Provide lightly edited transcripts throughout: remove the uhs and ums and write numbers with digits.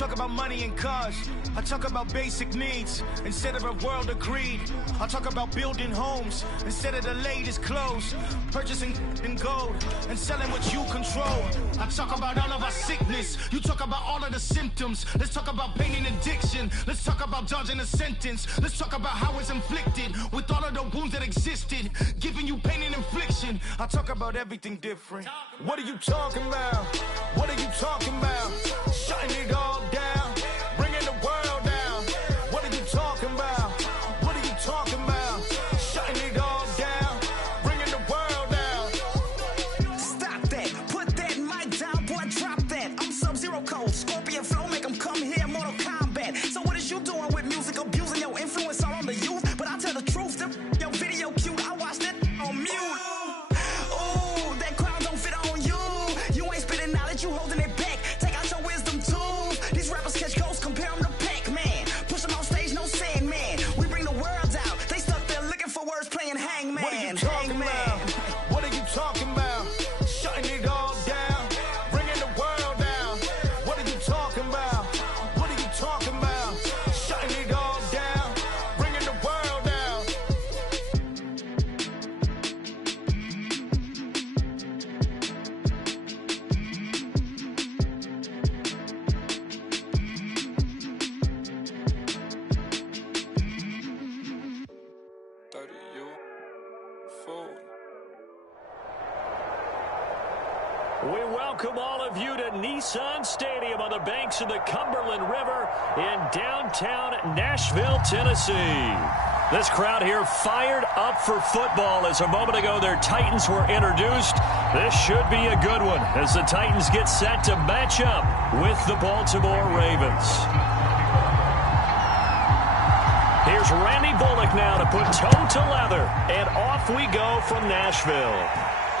talk about money and cars. I talk about basic needs instead of a world of greed. I talk about building homes instead of the latest clothes. Purchasing in gold and selling what you control. I talk about all of our sickness. You talk about all of the symptoms. Let's talk about pain and addiction. Let's talk about dodging a sentence. Let's talk about how it's inflicted with all of the wounds that existed, giving you pain and infliction. I talk about everything different. What are you talking about? What are you talking about? Shutting it all down, bringing the world down. What are you talking about? What are you talking about? Shutting it all down, bringing the world down. Stop that, put that mic down, boy, drop that. I'm Sub-Zero Code, Scorpion Flow, make them come here, Mortal Kombat. So what is you doing with music, abusing your influence all on the youth? But I tell the truth, your video cute, I watched that on mute. Ooh, that crowd don't fit on you. You ain't spitting knowledge, you holding it back. Take out your wisdom tools. These rappers catch ghosts, compare them to Pac-Man. Push them on stage, no Sandman. We bring the world out. They stuck there looking for words, playing Hangman. What are you talking about? What are you talking about? Shutting it all down, bringing the world down. What are you talking about? What are you talking about? Shutting it all down, bringing the world down. We welcome all of you to Nissan Stadium on the banks of the Cumberland River in downtown Nashville, Tennessee. This crowd here fired up for football as a moment ago their Titans were introduced. This should be a good one as the Titans get set to match up with the Baltimore Ravens. Here's Randy Bullock now to put toe to leather, and off we go from Nashville.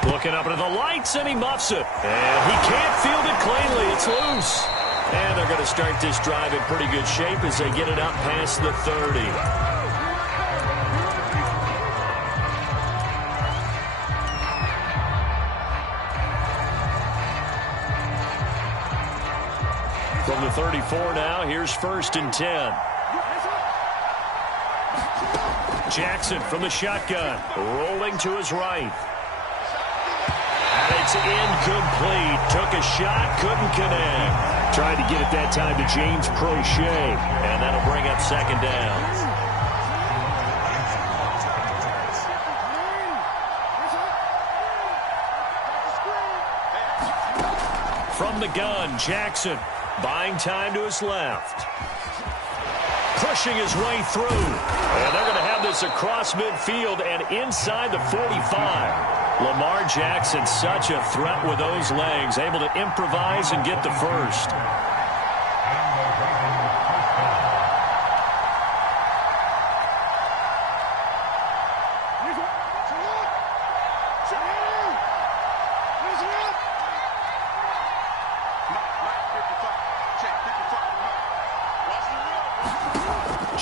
Looking up into the lights, and he muffs it. And he can't field it cleanly. It's loose. And they're going to start this drive in pretty good shape as they get it up past the 30. From the 34 now, here's 1st and 10. Jackson from the shotgun, rolling to his right. And it's incomplete. Took a shot, couldn't connect. Tried to get it that time to James Prochet, and that'll bring up 2nd down. From the gun, Jackson buying time to his left. Pushing his way through. And they're going to have this across midfield and inside the 45. Lamar Jackson, such a threat with those legs, able to improvise and get the first.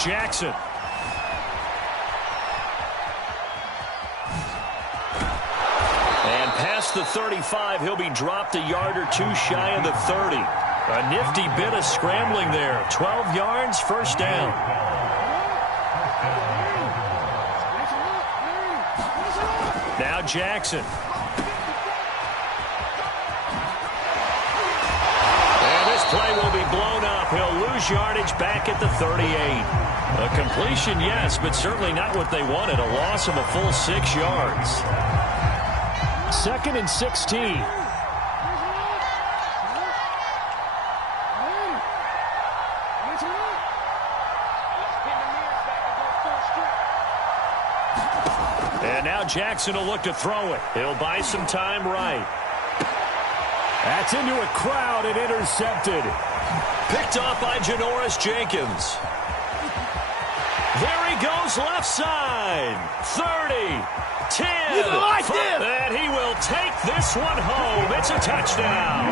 Jackson. And past the 35, he'll be dropped a yard or two shy of the 30. A nifty bit of scrambling there. 12 yards, 1st down. Now Jackson. And this play will be blown up. He'll lose yardage back at the 38. A completion, yes, but certainly not what they wanted. A loss of a full 6 yards. 2nd and 16. And now Jackson will look to throw it. He'll buy some time right. That's into a crowd and intercepted. Picked off by Janoris Jenkins. There he goes left side. 30, 10. Like 5, and he will take this one home. It's a touchdown.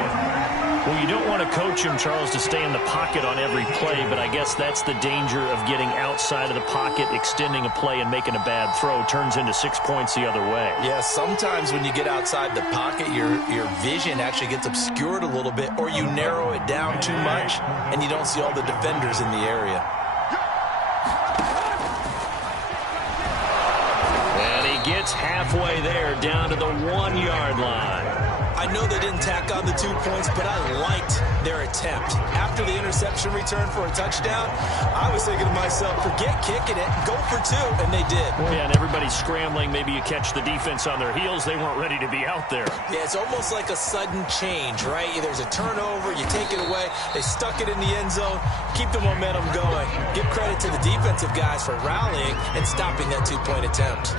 Well, you don't want to coach him, Charles, to stay in the pocket on every play, but I guess that's the danger of getting outside of the pocket, extending a play, and making a bad throw. Turns into 6 points the other way. Yeah, sometimes when you get outside the pocket, your vision actually gets obscured a little bit, or you narrow it down too much, and you don't see all the defenders in the area. And he gets halfway there, down to the 1-yard line. I know they didn't tack on the 2 points, but I liked their attempt. After the interception return for a touchdown, I was thinking to myself, forget kicking it, go for 2, and they did. Well, yeah, and everybody's scrambling. Maybe you catch the defense on their heels. They weren't ready to be out there. Yeah, it's almost like a sudden change, right? There's a turnover, you take it away, they stuck it in the end zone, keep the momentum going. Give credit to the defensive guys for rallying and stopping that 2-point attempt.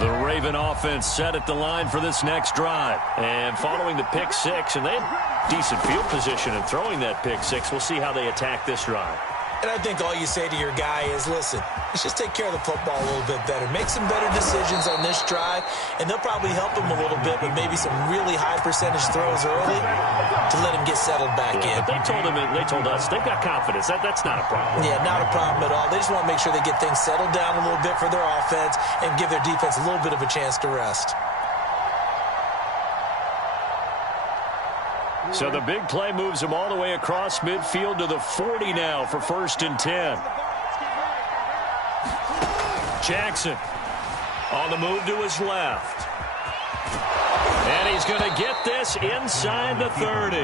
The Raven offense set at the line for this next drive. And following the pick 6, and they had decent field position in throwing that pick 6. We'll see how they attack this drive. And I think all you say to your guy is, listen, let's just take care of the football a little bit better. Make some better decisions on this drive, and they'll probably help him a little bit with maybe some really high percentage throws early to let him get settled back in. But they told us they've got confidence. That's not a problem. Yeah, not a problem at all. They just want to make sure they get things settled down a little bit for their offense and give their defense a little bit of a chance to rest. So the big play moves him all the way across midfield to the 40 now for 1st and 10. Jackson on the move to his left. And he's going to get this inside the 30.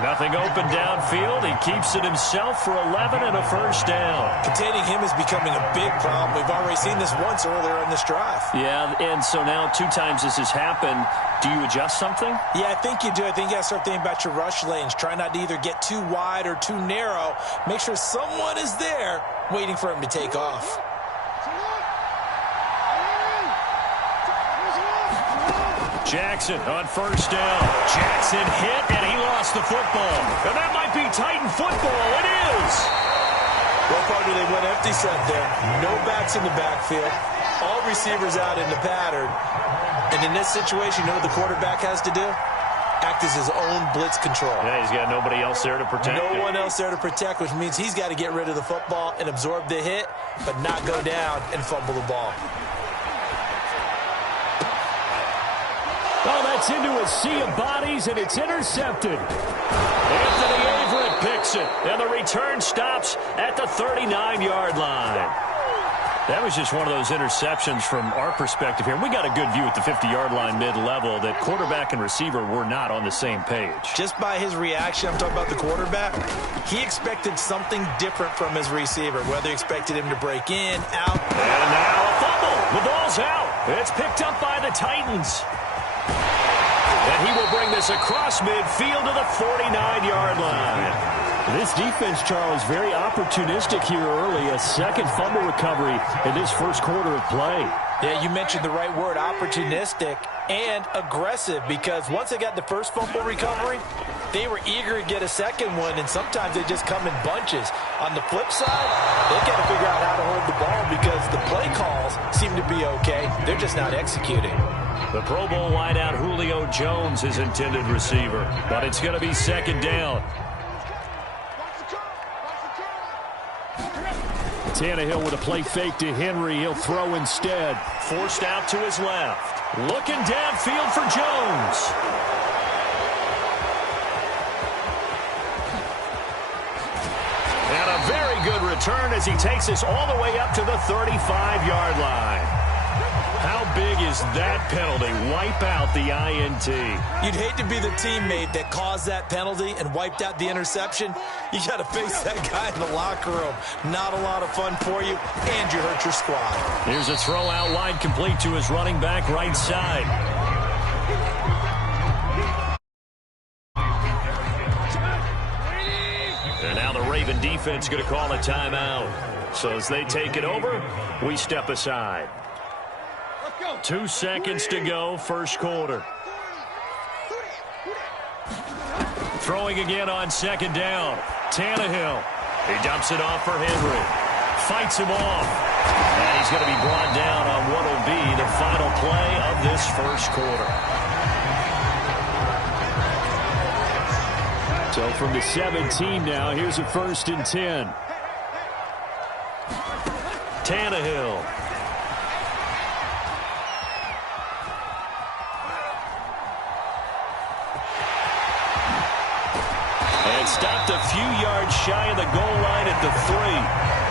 Nothing open downfield. He keeps it himself for 11 and a 1st down. Containing him is becoming a big problem. We've already seen this once earlier in this drive. Yeah, and so now 2 times this has happened. Do you adjust something? Yeah, I think you do. I think you got to start thinking about your rush lanes. Try not to either get too wide or too narrow. Make sure someone is there waiting for him to take off. Jackson on 1st down. Jackson hit, and he lost the football. And that might be Titan football. It is. What part do they went empty set there? No backs in the backfield. All receivers out in the pattern. And in this situation, you know what the quarterback has to do? Act as his own blitz control. Yeah, he's got nobody else there to protect. No one else there to protect, which means he's got to get rid of the football and absorb the hit, but not go down and fumble the ball. Oh, that's into a sea of bodies, and it's intercepted. Anthony Averett picks it, and the return stops at the 39-yard line. That was just one of those interceptions from our perspective here. We got a good view at the 50-yard line mid-level that quarterback and receiver were not on the same page. Just by his reaction, I'm talking about the quarterback, he expected something different from his receiver, whether he expected him to break in, out. And now a fumble. The ball's out. It's picked up by the Titans. And he will bring this across midfield to the 49-yard line. This defense, Charles, very opportunistic here early. A second fumble recovery in this first quarter of play. Yeah, you mentioned the right word, opportunistic and aggressive, because once they got the first fumble recovery, they were eager to get a second one, and sometimes they just come in bunches. On the flip side, they got to figure out how to hold the ball because the play calls seem to be okay. They're just not executing. The Pro Bowl wideout Julio Jones is intended receiver, but it's going to be 2nd down. Tannehill with a play fake to Henry. He'll throw instead. Forced out to his left. Looking downfield for Jones. And a very good return as he takes us all the way up to the 35-yard line. How big is that penalty? Wipe out the INT. You'd hate to be the teammate that caused that penalty and wiped out the interception. You got to face that guy in the locker room. Not a lot of fun for you, and you hurt your squad. Here's a throw out wide, complete to his running back right side. And now the Raven defense going to call a timeout. So as they take it over, we step aside. 2 seconds to go, first quarter. Throwing again on 2nd down. Tannehill. He dumps it off for Henry. Fights him off. And he's going to be brought down on what will be the final play of this first quarter. So from the 17 now, here's a 1st and 10. Tannehill. And stopped a few yards shy of the goal line at the 3.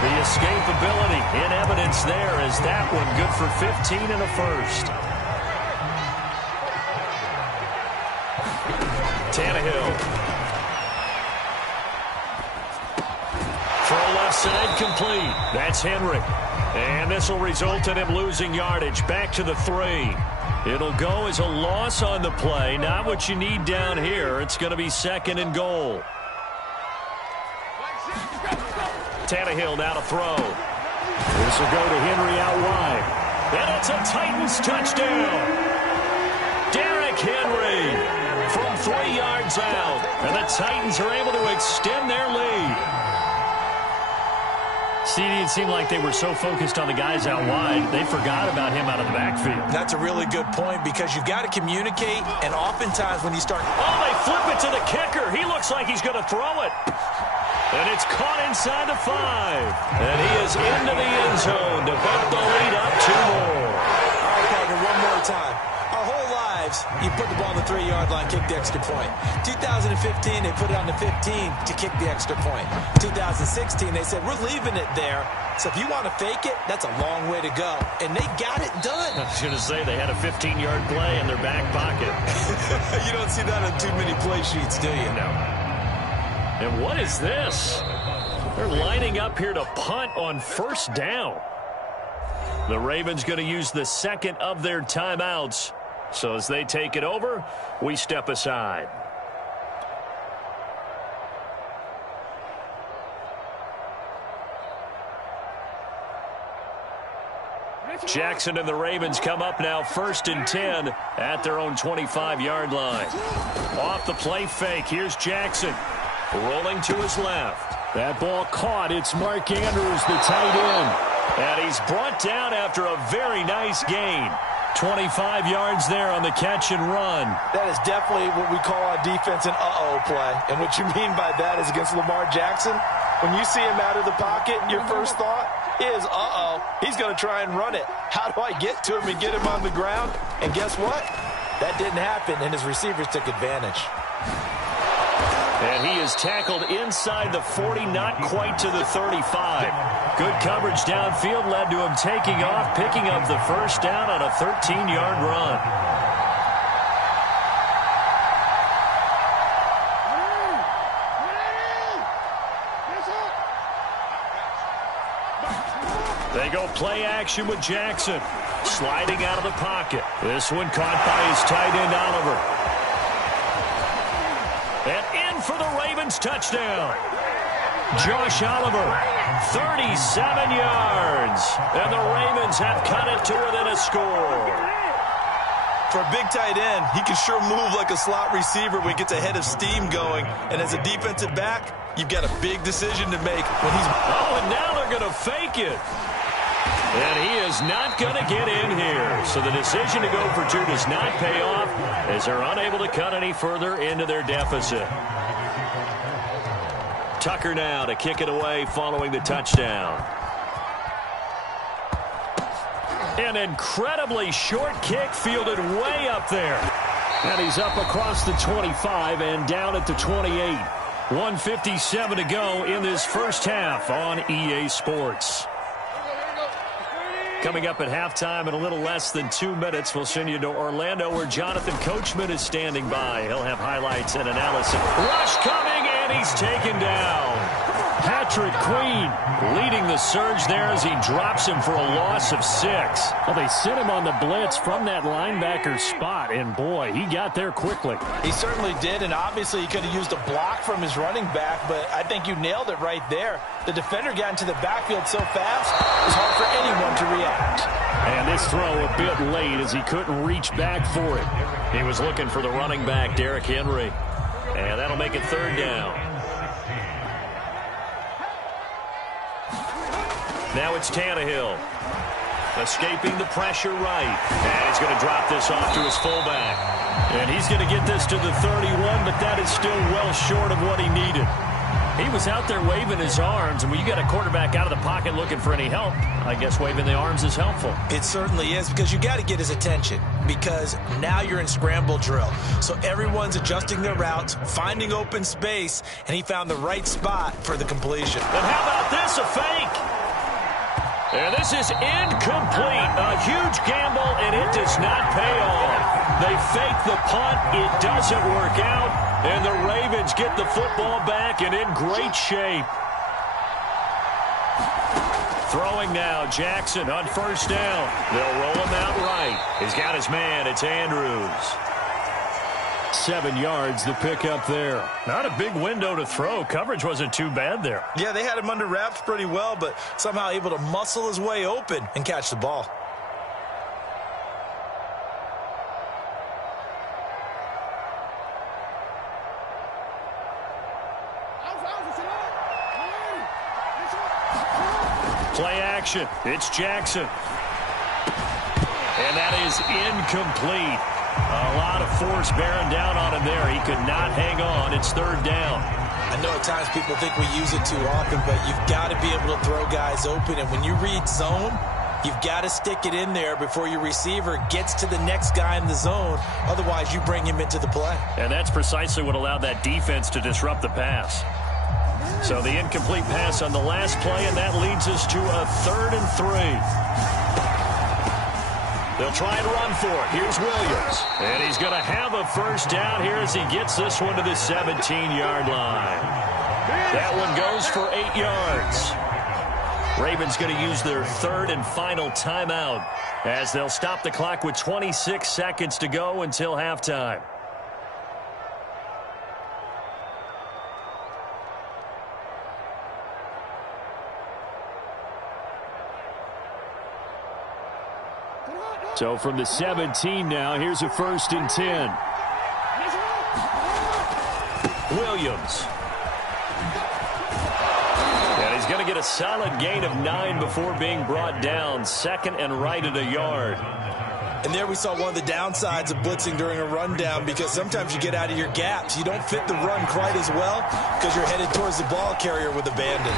The escapability in evidence there as that one good for 15 and a 1st. Tannehill. Throw left side complete. That's Henry. And this will result in him losing yardage back to the 3. It'll go as a loss on the play. Not what you need down here. It's going to be 2nd and goal. Tannehill now to throw. This will go to Henry out wide. And it's a Titans touchdown. Derrick Henry from 3 yards out. And the Titans are able to extend their lead. CD, it seemed like they were so focused on the guys out wide, they forgot about him out of the backfield. That's a really good point because you've got to communicate, and oftentimes when you start... Oh, they flip it to the kicker. He looks like he's going to throw it. And it's caught inside the 5. And he is into the end zone to bump the lead up 2 more. All right, partner, one more time. Our whole lives, you put the ball on the 3-yard line, kick the extra point. 2015, they put it on the 15 to kick the extra point. 2016, they said, we're leaving it there. So if you want to fake it, that's a long way to go. And they got it done. I was going to say they had a 15-yard play in their back pocket. You don't see that on too many play sheets, do you? No. And what is this? They're lining up here to punt on 1st down. The Ravens going to use the 2nd of their timeouts. So as they take it over, we step aside. Jackson and the Ravens come up now 1st and 10 at their own 25-yard line. Off the play fake, here's Jackson. Rolling to his left. That ball caught. It's Mark Andrews, the tight end. And he's brought down after a very nice gain. 25 yards there on the catch and run. That is definitely what we call on defense an uh-oh play. And what you mean by that is against Lamar Jackson, when you see him out of the pocket, your first thought is, uh-oh, he's going to try and run it. How do I get to him and get him on the ground? And guess what? That didn't happen, and his receivers took advantage. And he is tackled inside the 40, not quite to the 35. Good coverage downfield led to him taking off, picking up the 1st down on a 13-yard run. They go play action with Jackson. Sliding out of the pocket. This one caught by his tight end, Oliver. And in for the Ravens touchdown. Josh Oliver, 37 yards. And the Ravens have cut it to within a score. For a big tight end, he can sure move like a slot receiver when he gets a head of steam going. And as a defensive back, you've got a big decision to make when he's... Oh, and now they're going to fake it. And he is not going to get in here. So the decision to go for 2 does not pay off as they're unable to cut any further into their deficit. Tucker now to kick it away following the touchdown. An incredibly short kick fielded way up there. And he's up across the 25 and down at the 28. 1:57 to go in this first half on EA Sports. Coming up at halftime in a little less than 2 minutes, we'll send you to Orlando where Jonathan Coachman is standing by. He'll have highlights and analysis. Rush coming, and he's taken down. Patrick Queen leading the surge there as he drops him for a loss of 6. Well, they sent him on the blitz from that linebacker spot, and boy, he got there quickly. He certainly did, and obviously he could have used a block from his running back, but I think you nailed it right there. The defender got into the backfield so fast, it's hard for anyone to react. And this throw a bit late as he couldn't reach back for it. He was looking for the running back, Derrick Henry. And that'll make it 3rd down. Now it's Tannehill. Escaping the pressure right. And he's going to drop this off to his fullback. And he's going to get this to the 31, but that is still well short of what he needed. He was out there waving his arms, and when you get a quarterback out of the pocket looking for any help, I guess waving the arms is helpful. It certainly is, because you got to get his attention, because now you're in scramble drill. So everyone's adjusting their routes, finding open space, and he found the right spot for the completion. And how about this, a fake? And this is incomplete. A huge gamble, and it does not pay off. They fake the punt. It doesn't work out. And the Ravens get the football back and in great shape. Throwing now, Jackson on first down. They'll roll him out right. He's got his man. It's Andrews. 7 yards, the pickup there. Not a big window to throw. Coverage wasn't too bad there. Yeah, they had him under wraps pretty well, but somehow able to muscle his way open and catch the ball. Play action. It's Jackson. And that is incomplete. A lot of force bearing down on him there. He could not hang on. It's third down. I know at times people think we use it too often, but you've got to be able to throw guys open. And when you read zone, you've got to stick it in there before your receiver gets to the next guy in the zone. Otherwise, you bring him into the play. And that's precisely what allowed that defense to disrupt the pass. So the incomplete pass on the last play, and that leads us to a 3rd and 3. They'll try and run for it. Here's Williams. And he's going to have a first down here as he gets this one to the 17-yard line. That one goes for 8 yards. Ravens going to use their 3rd and final timeout as they'll stop the clock with 26 seconds to go until halftime. So from the 17 now, here's a 1st and 10. Williams. And he's going to get a solid gain of 9 before being brought down. 2nd and right at a yard. And there we saw one of the downsides of blitzing during a rundown, because sometimes you get out of your gaps. You don't fit the run quite as well because you're headed towards the ball carrier with abandon.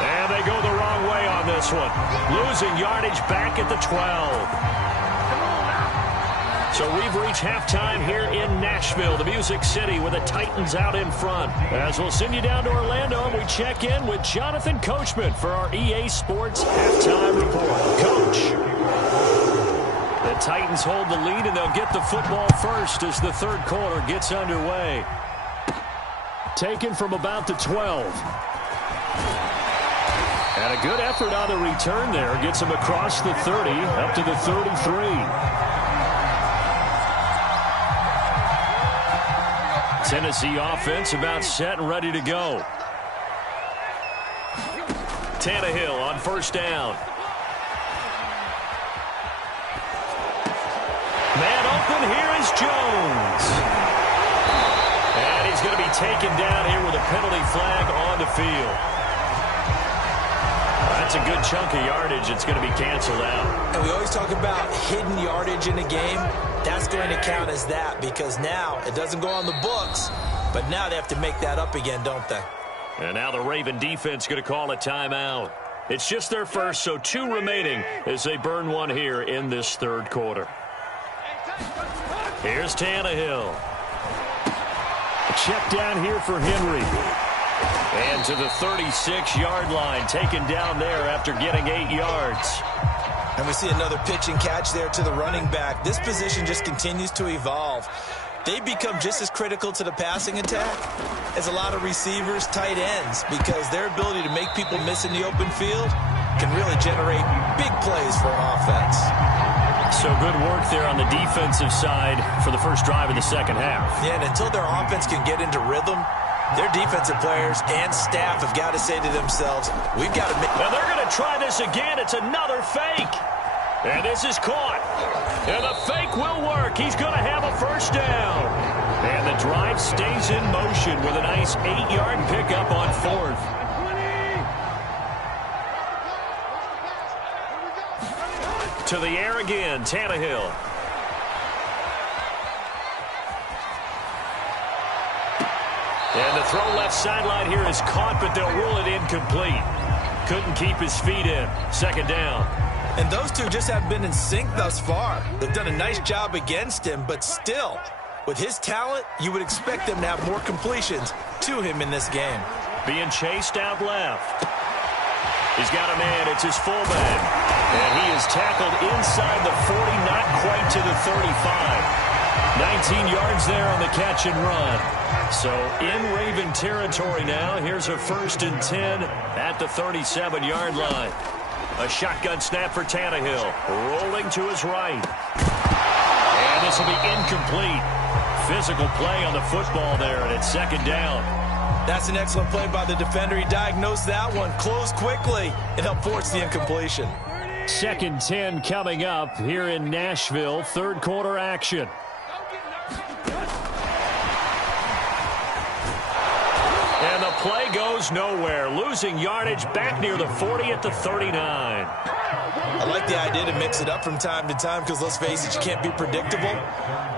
And they go the wrong way on this one. Losing yardage back at the 12. So we've reached halftime here in Nashville, the Music City, with the Titans out in front. As we'll send you down to Orlando, and we check in with Jonathan Coachman for our EA Sports Halftime Report. Coach. The Titans hold the lead, and they'll get the football first as the 3rd quarter gets underway. Taken from about the 12. And a good effort on the return there. Gets him across the 30, up to the 33. Tennessee offense about set and ready to go. Tannehill on first down. Man open, here is Jones. And he's going to be taken down here with a penalty flag on the field. That's a good chunk of yardage. It's going to be canceled out. And we always talk about hidden yardage in a game. That's going to count as that, because now it doesn't go on the books, but now they have to make that up again, don't they? And now the Raven defense going to call a timeout. It's just their first, so 2 remaining as they burn one here in this 3rd quarter. Here's Tannehill. Check down here for Henry. And to the 36-yard line, taken down there after getting 8 yards. And we see another pitch and catch there to the running back. This position just continues to evolve. They become just as critical to the passing attack as a lot of receivers, tight ends, because their ability to make people miss in the open field can really generate big plays for an offense. So good work there on the defensive side for the first drive of the 2nd half. Yeah, and until their offense can get into rhythm, their defensive players and staff have got to say to themselves, we've got to make... Now they're going to try this again. It's another fake. And this is caught. And the fake will work. He's going to have a first down. And the drive stays in motion with a nice 8-yard pickup on 4th. To the air again, Tannehill. And the throw left sideline here is caught, but they'll rule it incomplete. Couldn't keep his feet in. Second down. And those two just haven't been in sync thus far. They've done a nice job against him, but still, with his talent, you would expect them to have more completions to him in this game. Being chased out left. He's got a man. It's his fullback. And he is tackled inside the 40, not quite to the 35. 19 yards there on the catch and run. So in Raven territory now. Here's a 1st and 10 at the 37-yard line. A shotgun snap for Tannehill. Rolling to his right. And this will be incomplete. Physical play on the football there, and it's second down. That's an excellent play by the defender. He diagnosed that one, closed quickly, and helped force the incompletion. 2nd 10 coming up here in Nashville. Third quarter action. And the play goes nowhere. Losing yardage back near the 40 at the 39. I like the idea to mix it up from time to time because, let's face it, you can't be predictable.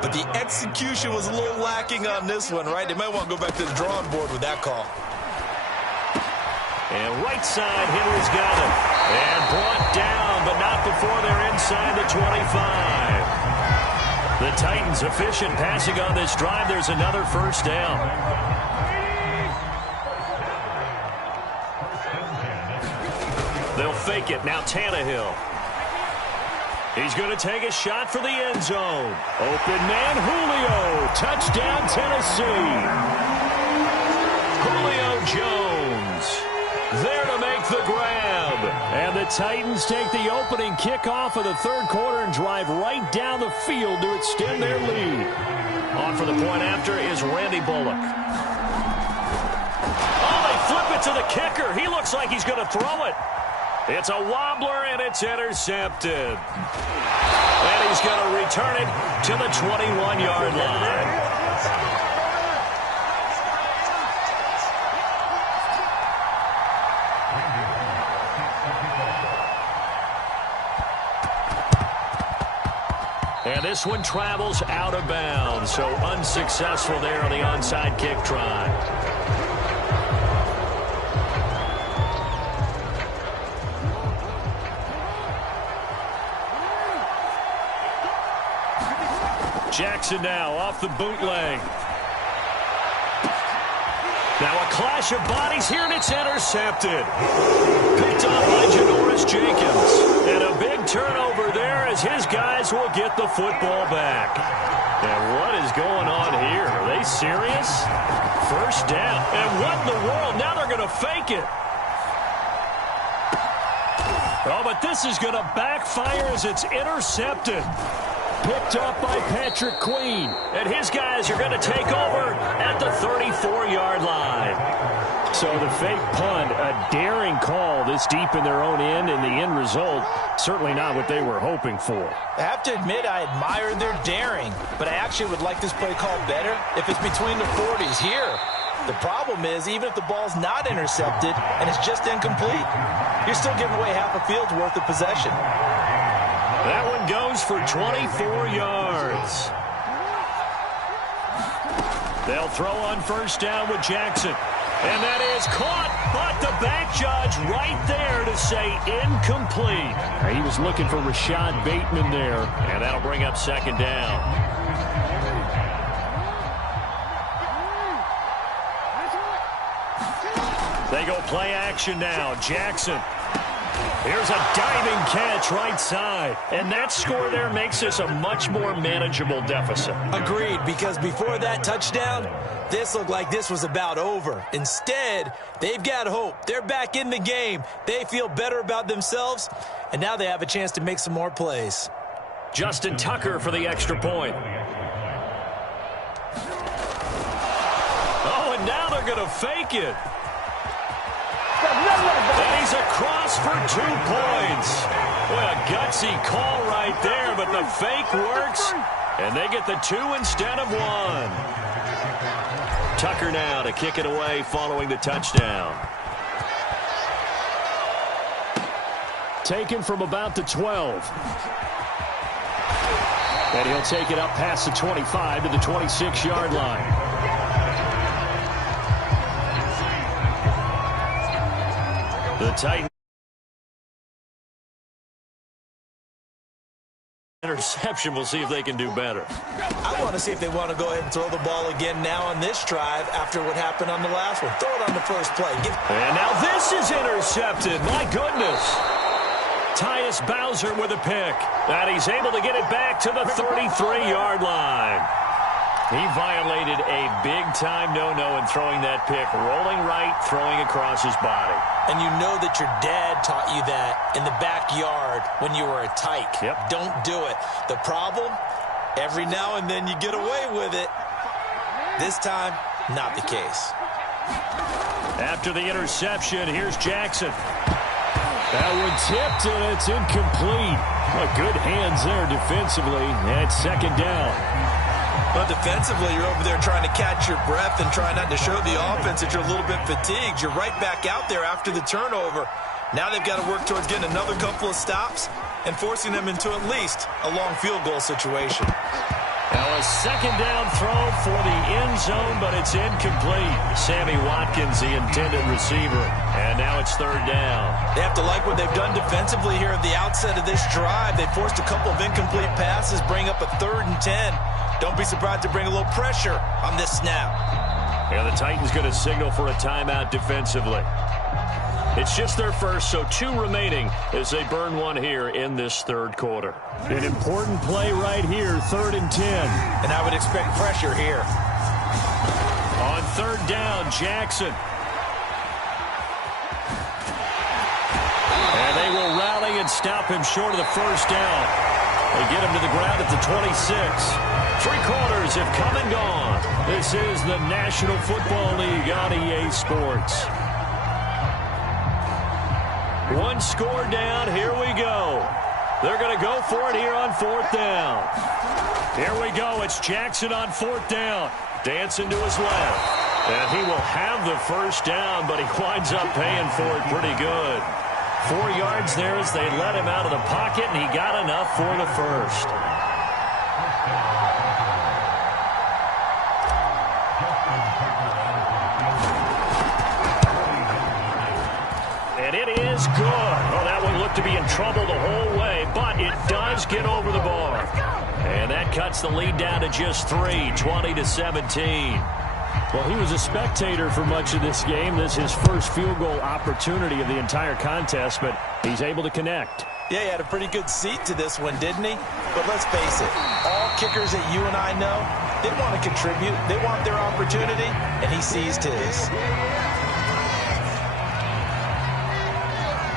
But the execution was a little lacking on this one, right? They might want to go back to the drawing board with that call. And right side, Henry's got it. And brought down, but not before they're inside the 25. The Titans efficient passing on this drive. There's another first down. They'll fake it. Now Tannehill. He's going to take a shot for the end zone. Open man, Julio. Touchdown, Tennessee. Julio Jones there to make the grab. And the Titans take the opening kickoff of the third quarter and drive right down the field to extend their lead. On for the point after is Randy Bullock. Oh, they flip it to the kicker. He looks like he's going to throw it. It's a wobbler, and it's intercepted. And he's going to return it to the 21-yard line. And this one travels out of bounds, so unsuccessful there on the onside kick try. Jackson now off the bootleg. Now a clash of bodies here, and it's intercepted. Picked off by Janoris Jenkins. And a big turnover there as his guys will get the football back. And what is going on here? Are they serious? First down. And what in the world? Now they're going to fake it. Oh, but this is going to backfire as it's intercepted. Picked up by Patrick Queen. And his guys are going to take over at the 34-yard line. So the fake punt, a daring call this deep in their own end, and the end result, certainly not what they were hoping for. I have to admit, I admire their daring, but I actually would like this play called better if it's between the 40s here. The problem is, even if the ball's not intercepted and it's just incomplete, you're still giving away half a field's worth of possession. That one goes for 24 yards. They'll throw on first down with Jackson. And that is caught, but the back judge right there to say incomplete. He was looking for Rashad Bateman there, and that'll bring up second down. They go play action now. Jackson. Here's a diving catch right side. And that score there makes this a much more manageable deficit. Agreed, because before that touchdown, this looked like this was about over. Instead, they've got hope. They're back in the game. They feel better about themselves, and now they have a chance to make some more plays. Justin Tucker for the extra point. Oh, and now they're going to fake it. And he's across for 2 points. Boy, a gutsy call right there, but the fake works, and they get the 2 instead of 1. Tucker now to kick it away following the touchdown. Taken from about the 12. And he'll take it up past the 25 to the 26-yard line. The Titans. Interception. We'll see if they can do better. I want to see if they want to go ahead and throw the ball again now on this drive after what happened on the last one. Throw it on the first play. And now this is intercepted. My goodness. Tyus Bowser with a pick. And he's able to get it back to the 33-yard line. He violated a big-time no-no in throwing that pick. Rolling right, throwing across his body. And you know that your dad taught you that in the backyard when you were a tyke. Yep. Don't do it. The problem, every now and then you get away with it. This time, not the case. After the interception, here's Jackson. That one tipped, and it's incomplete. Good hands there defensively at second down. But defensively, you're over there trying to catch your breath and try not to show the offense that you're a little bit fatigued. You're right back out there after the turnover. Now they've got to work towards getting another couple of stops and forcing them into at least a long field goal situation. Now a second down throw for the end zone, but it's incomplete. Sammy Watkins, the intended receiver. And now it's third down. They have to like what they've done defensively here at the outset of this drive. They forced a couple of incomplete passes, bring up a 3rd and 10. Don't be surprised to bring a little pressure on this snap. Yeah, the Titans going to signal for a timeout defensively. It's just their first, so 2 remaining as they burn one here in this third quarter. An important play right here, 3rd and 10. And I would expect pressure here. On third down, Jackson. And they will rally and stop him short of the first down. They get him to the ground at the 26. 3 quarters have come and gone. This is the National Football League on EA Sports. 1 score down. Here we go. They're going to go for it here on 4th down. Here we go. It's Jackson on 4th down. Dancing to his left. And he will have the first down, but he winds up paying for it pretty good. 4 yards there as they let him out of the pocket, and he got enough for the first. And it is good. Oh, that one looked to be in trouble the whole way, but it does get over the bar. And that cuts the lead down to just 3, 20-17. Well, he was a spectator for much of this game. This is his first field goal opportunity of the entire contest, but he's able to connect. Yeah, he had a pretty good seat to this one, didn't he? But let's face it, all kickers that you and I know, they want to contribute. They want their opportunity, and he seized his.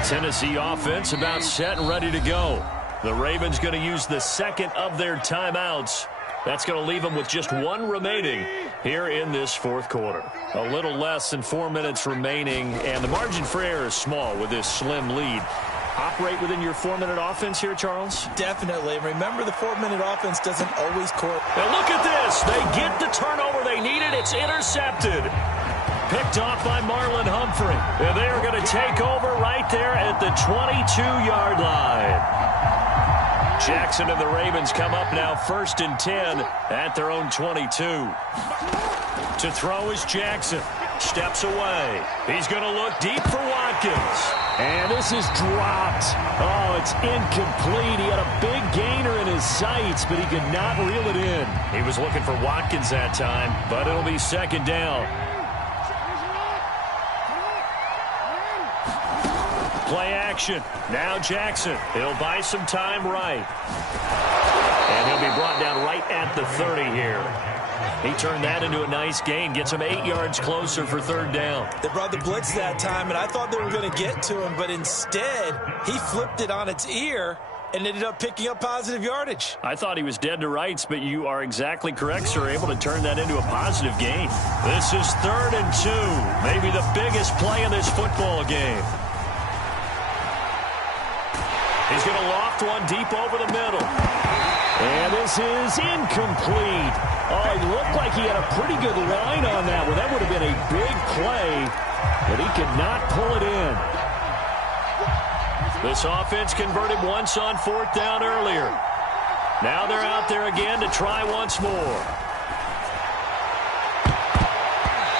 Tennessee offense about set and ready to go. The Ravens going to use the second of their timeouts. That's going to leave them with just 1 remaining here in this 4th quarter. A little less than 4 minutes remaining, and the margin for error is small with this slim lead. Operate within your 4-minute offense here, Charles? Definitely. Remember, the 4-minute offense doesn't always score. Now look at this. They get the turnover they needed. It's intercepted. Picked off by Marlon Humphrey. And they are going to take over right there at the 22-yard line. Jackson and the Ravens come up now 1st and 10 at their own 22. To throw is Jackson. Steps away. He's going to look deep for Watkins. And this is dropped. Oh, it's incomplete. He had a big gainer in his sights, but he could not reel it in. He was looking for Watkins that time, but it'll be 2nd down. Play action. Now Jackson. He'll buy some time right. And he'll be brought down right at the 30 here. He turned that into a nice gain. Gets him 8 yards closer for 3rd down. They brought the blitz that time, and I thought they were going to get to him, but instead he flipped it on its ear and ended up picking up positive yardage. I thought he was dead to rights, but you are exactly correct, sir. Able to turn that into a positive gain. This is 3rd and 2. Maybe the biggest play in this football game. He's going to loft one deep over the middle. And this is incomplete. Oh, it looked like he had a pretty good line on that one. That would have been a big play, but he could not pull it in. This offense converted once on 4th down earlier. Now they're out there again to try once more.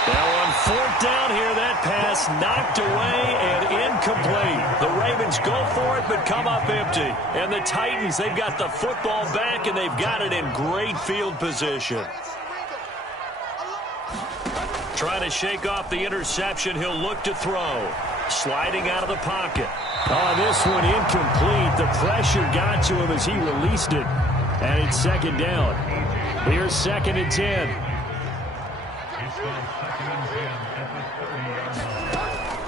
Now on 4th down here, that pass just knocked away and incomplete. The Ravens go for it but come up empty. And the Titans, they've got the football back and they've got it in great field position. Trying to shake off the interception. He'll look to throw. Sliding out of the pocket. Oh, this one incomplete. The pressure got to him as he released it. And it's second down. Here's 2nd and 10.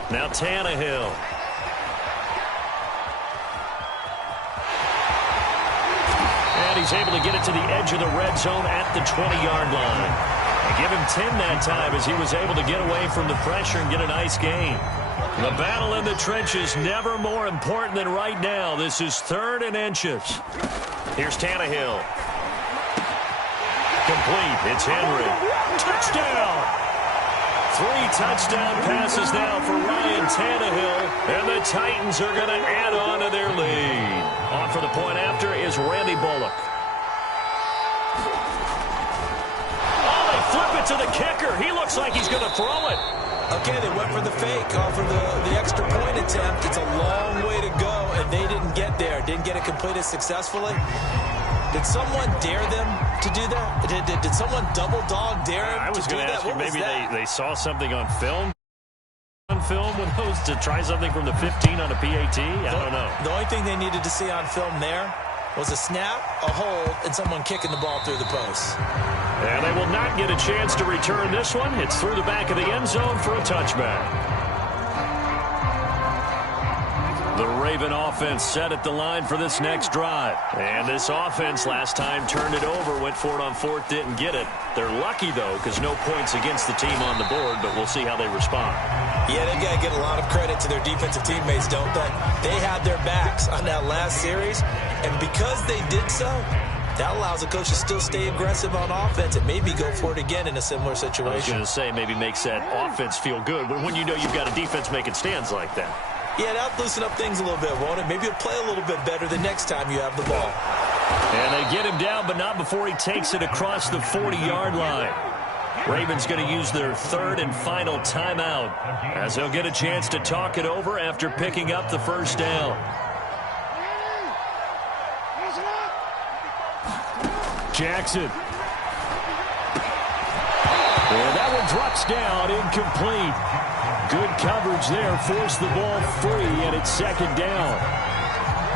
Now Tannehill. And he's able to get it to the edge of the red zone at the 20-yard line. They give him 10 that time as he was able to get away from the pressure and get a nice gain. The battle in the trenches never more important than right now. This is 3rd and inches. Here's Tannehill. Complete. It's Henry. Touchdown! 3 touchdown passes now for Ryan Tannehill. And the Titans are going to add on to their lead. On for the point after is Randy Bullock. Oh, they flip it to the kicker. He looks like he's going to throw it. Okay, they went for the fake off of the extra point attempt. It's a long way to go, and they didn't get there. Didn't get it completed successfully. Did someone dare them to do that? Did someone double dog dare them I was to do going to that? ask you, maybe they saw something on film. With those to try something from the 15 on a PAT? I don't know. The only thing they needed to see on film there was a snap, a hold, and someone kicking the ball through the post. And they will not get a chance to return this one. It's through the back of the end zone for a touchback. The Raven offense set at the line for this next drive. And this offense last time turned it over, went for it on 4th, didn't get it. They're lucky, though, because no points against the team on the board, but we'll see how they respond. Yeah, they've got to get a lot of credit to their defensive teammates, don't they? They had their backs on that last series, and because they did so, that allows the coach to still stay aggressive on offense and maybe go for it again in a similar situation. I was going to say maybe makes that offense feel good, but when you know you've got a defense making stands like that. Yeah, that'll loosen up things a little bit, won't it? Maybe you'll play a little bit better the next time you have the ball. And they get him down, but not before he takes it across the 40-yard line. Ravens going to use their 3rd and final timeout as they'll get a chance to talk it over after picking up the first down. Jackson. And that one drops down, incomplete. Good coverage there, forced the ball free, and it's 2nd down.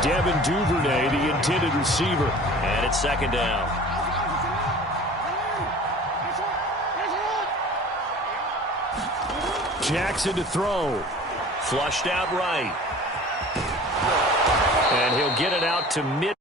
Devin Duvernay, the intended receiver. And it's 2nd down. Jackson to throw. Flushed out right. And he'll get it out to mid.